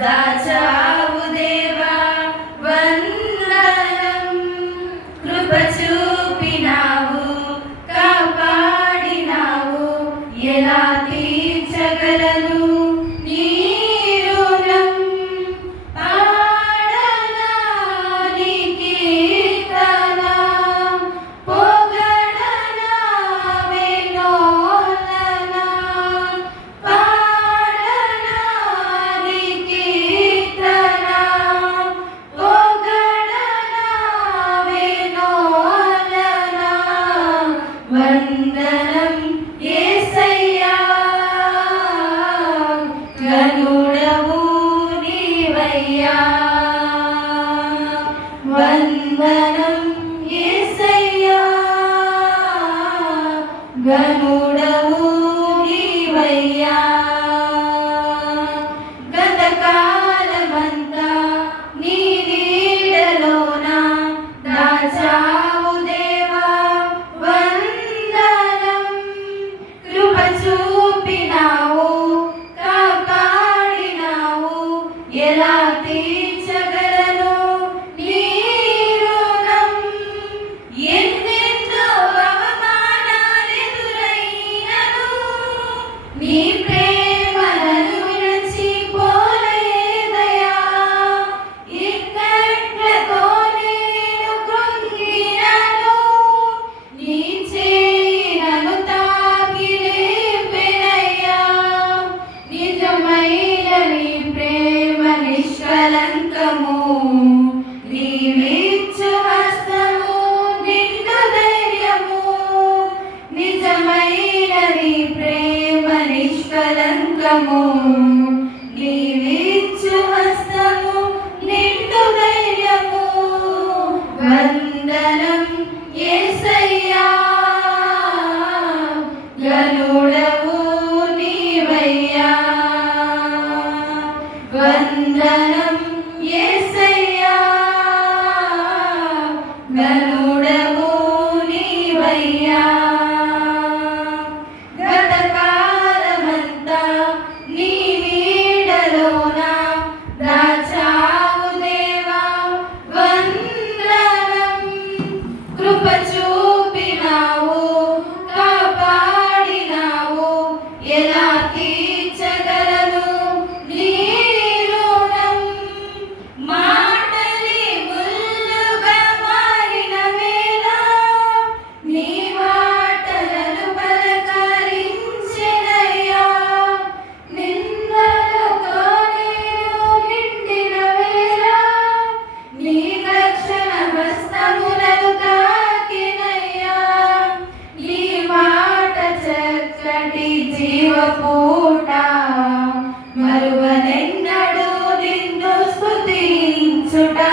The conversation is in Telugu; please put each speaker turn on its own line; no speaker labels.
da గనుడవు నీవయ్యా హస్తము నీవిచ్చు హస్తము నిండు ధైర్యము వందనం ఏసయ్యా గనుడ sempre